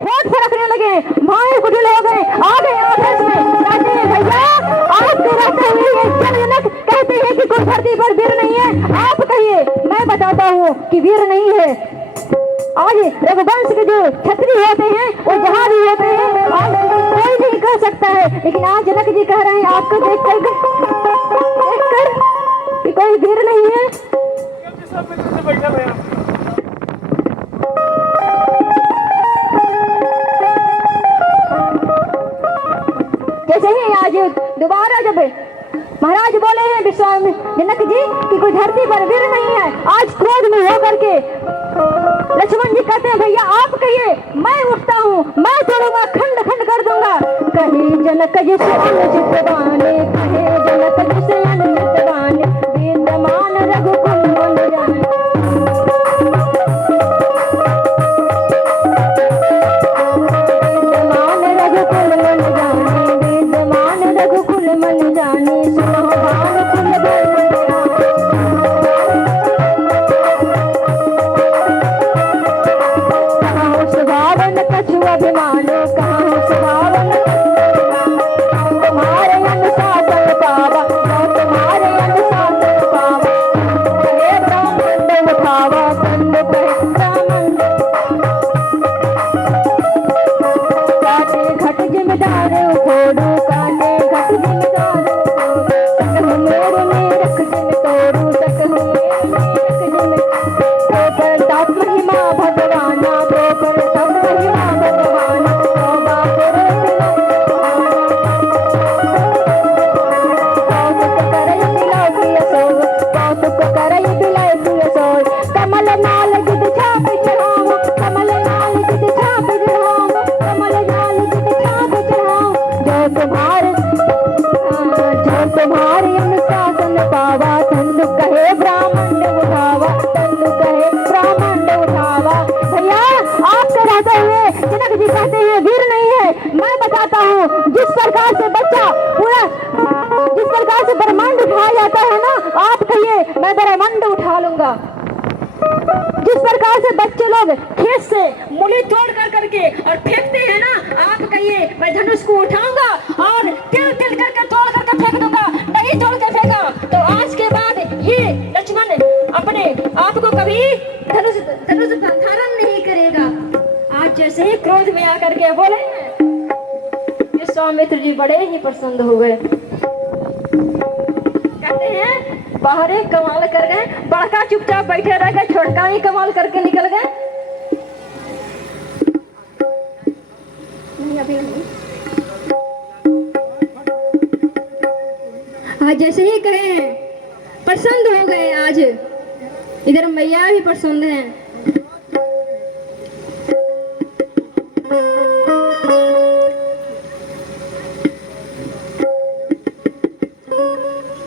होठ फड़कने लगे, भाई कुटिल हो गए, आ गए आदेश में। कहते हैं भैया आपके रहते हुए ये जनक कहते हैं कि कोई धरती पर वीर नहीं है, आप कहिए। मैं बताता हूँ कि वीर नहीं है। आज रघुवंश के जो क्षत्रिय होते हैं वो जहाँ भी होते हैं आज कोई नहीं कह सकता है, लेकिन आज जनक जी कह रहे हैं आपको देख कर कि कोई वीर नहीं है। जैसे ही आज दोबारा जब महाराज बोले हैं विश्वामित्र जनक जी कि कोई धरती पर वीर नहीं है, आज क्रोध में होकर के लक्ष्मण जी कहते हैं भैया आप कहिए। मैं उठता हूँ, मैं तोड़ूंगा, खंड खंड कर दूंगा। कहे जनक जी से अनुचित बाने, कहे जनक जी से अनुचित बाने, विद्यमान रघुकुल मन जाने। विद्यमान रघुकुल मन जाने, विद्यमान रघुकुल मन जाने, सुनो भानुकुल बल अभिमानो, कहाँ सुभावन तुम्हारे अनुशासन पावा, तुम्हारे अनुशासन पावा। कहे ब्राह्मण उठावा, कंद कहे ब्राह्मण। काटे घट जिम्मेदार उठोड़ू, काटे घट जिम्मेदार उठोड़ू। सकहु मेरे में रख जिम तोड़ू, सकहु मेरे में रख जिम। तो प्रताप महिमा भगवाना, तो प्रताप महिमा भगवाना। कमल नाल गिद छाप चढ़ाओ, कमल नाल गिद छाप चढ़ाओ, कमल नाल गिद छाप चढ़ाओ। जो तुम्हारे अनुशासन पावा, तंदु कहे ब्राह्मण उठावा, तंदु कहे ब्राह्मण उठावा। भैया आपके रहते हुए जनक जी कहते हैं वीर नहीं है। मैं बताता हूँ जिस प्रकार से बच्चा पूरा जिस प्रकार से ब्रह्मांड उठाया जाता है ना, आप कहिए मैं ब्रह्मांड उठा लूंगा। जिस प्रकार से बच्चे लोग खेत से मूली तोड़ कर करके और फेंकते हैं ना, आप कहिए मैं धनुष को उठाऊंगा और तिल तिल करके तोड़ करके फेंक दूंगा। नहीं तोड़ के फेंका तो आज के बाद ये लक्ष्मण अपने आप को कभी धनुष धारण नहीं करेगा। आज जैसे ही क्रोध में आकर के बोले विश्वामित्र जी बड़े ही प्रसन्न हो गए। कहते हैं बाहरे कमाल कर गए, बड़का चुपचाप बैठे रह गए, छोटका ही कमाल करके निकल गए। नहीं अभी नहीं। आज जैसे ही कहे प्रसन्न हो गए। आज इधर मैया भी प्रसन्न है।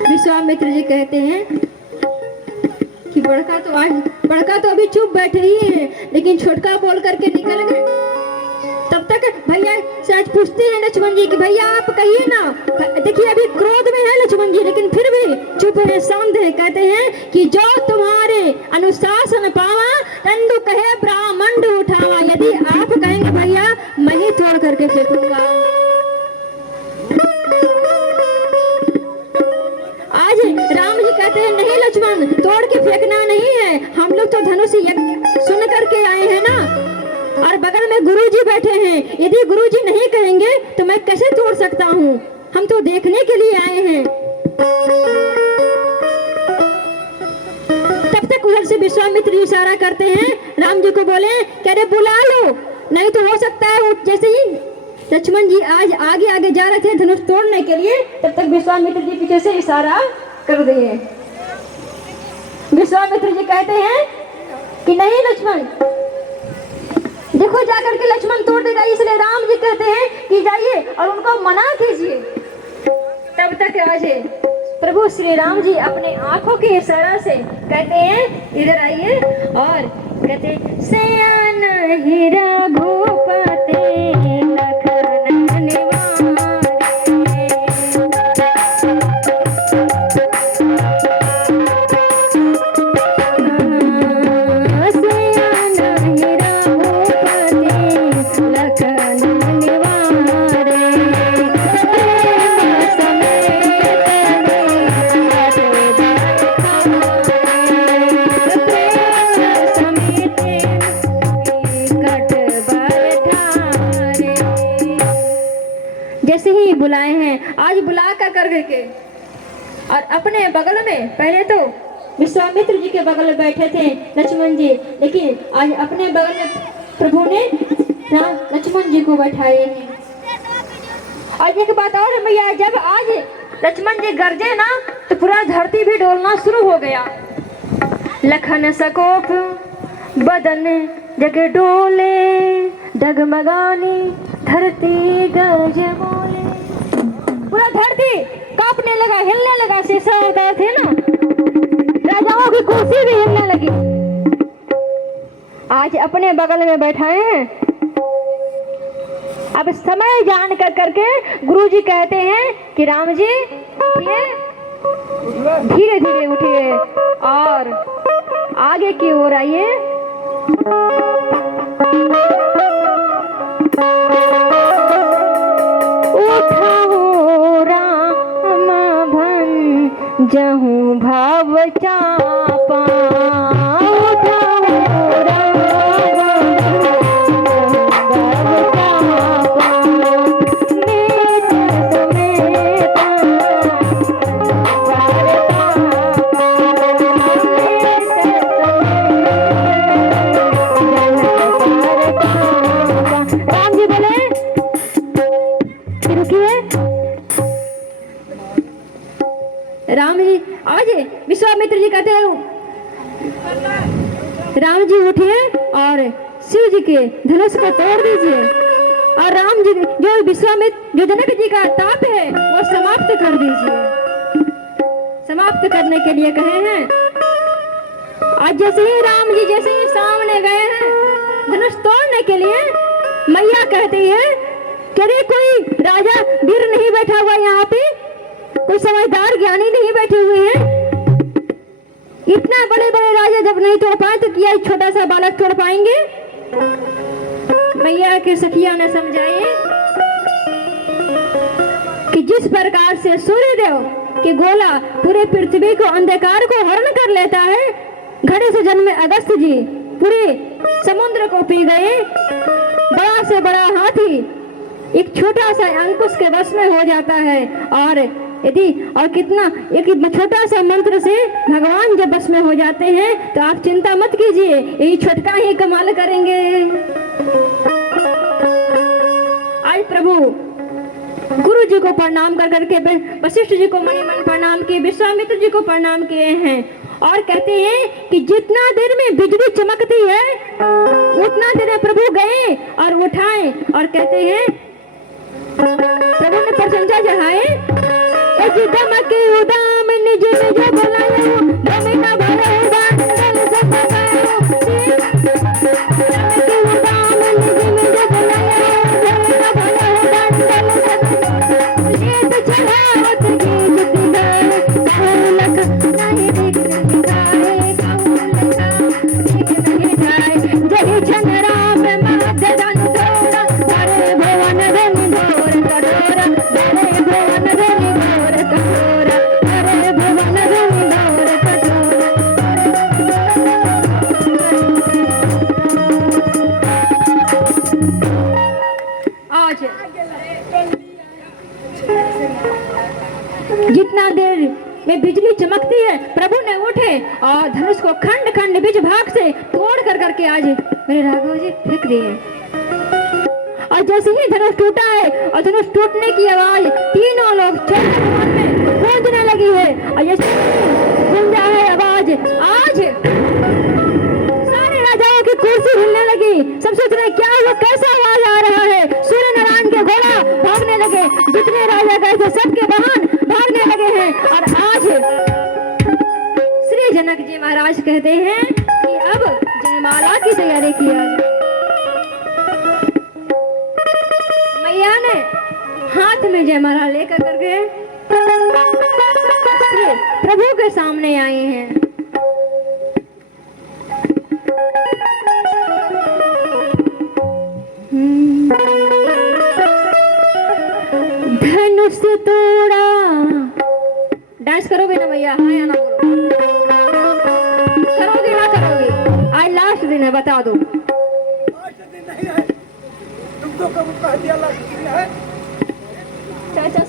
विश्वामित्र जी कहते हैं कि बड़का तो अभी चुप बैठे ही है, लेकिन छोटका बोल करके निकल गए। तब तक भैया से आज पूछते हैं लक्ष्मण जी कि भैया आप कहिए ना। देखिए अभी क्रोध में है लक्ष्मण जी, लेकिन फिर भी चुप है, शांत है। कहते हैं कि जो तुम्हारे अनुशासन पावा, तंदु कहे ब्राह्मण उठावा। यदि आप कहेंगे भैया मैं ही तोड़ करके फेंकूंगा। आज राम जी कहते हैं नहीं लक्ष्मण, तोड़ के फेंकना नहीं है। हम लोग तो धनुष सुन करके आए हैं ना, और बगल में गुरुजी बैठे हैं। यदि गुरुजी नहीं कहेंगे तो मैं कैसे तोड़ सकता हूँ। हम तो देखने के लिए आए हैं। तब तक उधर से विश्वामित्र जी इशारा करते हैं राम जी को, बोले कह रहे बुला लो, नहीं तो हो सकता है। जैसे ही लक्ष्मण जी आज आगे आगे जा रहे थे धनुष तोड़ने के लिए, तब तक विश्वामित्र जी पीछे से इशारा कर दिए। विश्वामित्र जी कहते हैं कि नहीं लक्ष्मण, देखो जाकर के लक्ष्मण तोड़ देगा, इसलिए राम जी कहते हैं कि जाइए और उनको मना कीजिए। तब तक आज प्रभु श्री राम जी अपने आंखों के इशारा से कहते हैं इधर आइए, और कहते सयान हीरा भूपते लखन निवारे। सयान हीरा भूपते जैसे ही बुलाए हैं, आज बुला कर के और अपने बगल में, पहले तो विश्वामित्र जी के बगल में बैठे थे लक्ष्मण जी, लेकिन आज अपने बगल में प्रभु ने राम लक्ष्मण जी को बैठाए हैं। और एक बात और है भैया, जब आज लक्ष्मण जी गरजे ना तो पूरा धरती भी डोलना शुरू हो गया। लखन सकोप बदन जग डोले, डगमगानी धरती गरज बोले। पूरा धरती कांपने लगा, हिलने लगा। शेषा अवतार थे ना, राजाओं की कुर्सी भी हिलने लगी। आज अपने बगल में बैठाए हैं। अब समय जान कर करके गुरुजी कहते हैं कि राम जी उठिए, धीरे धीरे उठिए और आगे की ओर आइए। उठाओ राम भन जहूँ भाव चापा, राम जी आज विश्वामित्र जी कहते हैं राम जी उठिए और शिव जी के धनुष को तोड़ दीजिए और राम जी जो विश्वामित्र जो जनक जी का ताप है वो समाप्त कर दीजिए। समाप्त करने के लिए कहे हैं। आज जैसे ही राम जी जैसे ही सामने गए हैं धनुष तोड़ने के लिए, मैया कहती है कि अरे कोई राजा वीर नहीं बैठा हुआ यहाँ पे, कोई समझदार ज्ञानी नहीं बैठे हुए हैं। इतना बड़े बड़े राजा जब नहीं तोड़ पाए तो क्या छोटा सा बालक तोड़ पाएंगे। मैया के सखिया ने समझाए कि जिस प्रकार से सूर्यदेव की गोला पूरे पृथ्वी को अंधकार को हरण कर लेता है, घड़े से जन्मे अगस्त जी पूरे समुद्र को पी गए। बड़ा से बड़ा हाथी एक छोटा सा अंकुश के वश में हो जाता है और यदि और कितना एक छोटा सा मंत्र से भगवान जब बस में हो जाते हैं तो आप चिंता मत कीजिए, यही छोटका ही कमाल करेंगे। आज प्रभु गुरु जी को प्रणाम कर करके वशिष्ठ जी को मन मन प्रणाम किए, विश्वामित्र जी को प्रणाम किए हैं और कहते हैं कि जितना देर में बिजली चमकती है उतना देर में प्रभु गए और उठाए और कहते हैं प्रभु ने प्रशंसा चढ़ाए। दमके उदाम निज निज बुलायो, दमिना भरे बांधल सब गायो। दमके उदाम निज निज बुलायो, दमिना भरे बांधल सब। गीत चढ़ावत गीत दिलाए, काहुलक नहीं दिख दिखाए, काहुलक दिख नहीं जाए। जय छन राम माध दन थोड़ा, धरे भुवन धन धोर कठोरा, धरे भुवन धन जितना देर में बिजली चमकती है प्रभु ने उठे और धनुष को खंड खंड बीच भाग से तोड़ कर करके आज मेरे राघव जी फेंक दिए। और जैसे ही धनुष टूटा है और धनुष टूटने की आवाज तीनों लोग मन में गूंजने लगी है और जैसे गूंजा है आवाज, आज सारे राजाओं की कुर्सी हिलने लगी। सब सोच रहे क्या हुआ, कैसा आवाज आ रहा है। सूर्य नारायण के घोड़ा भागने लगे, जितने राजा गए थे सबके वाहन भागने लगे हैं। और आज श्री जनक जी महाराज कहते हैं कि अब जयमाला की तैयारी किया जाए। मैया ने हाथ में जयमाला लेकर करके प्रभु के सामने आए हैं। धनुष तोड़ा, डांस करोगे ना भैया? हाँ या ना बोलो, करोगे ना करोगे? आज लास्ट दिन है, बता दो। लास्ट दिन नहीं है, तुम तो कब कह दिया लास्ट दिन है। चाचा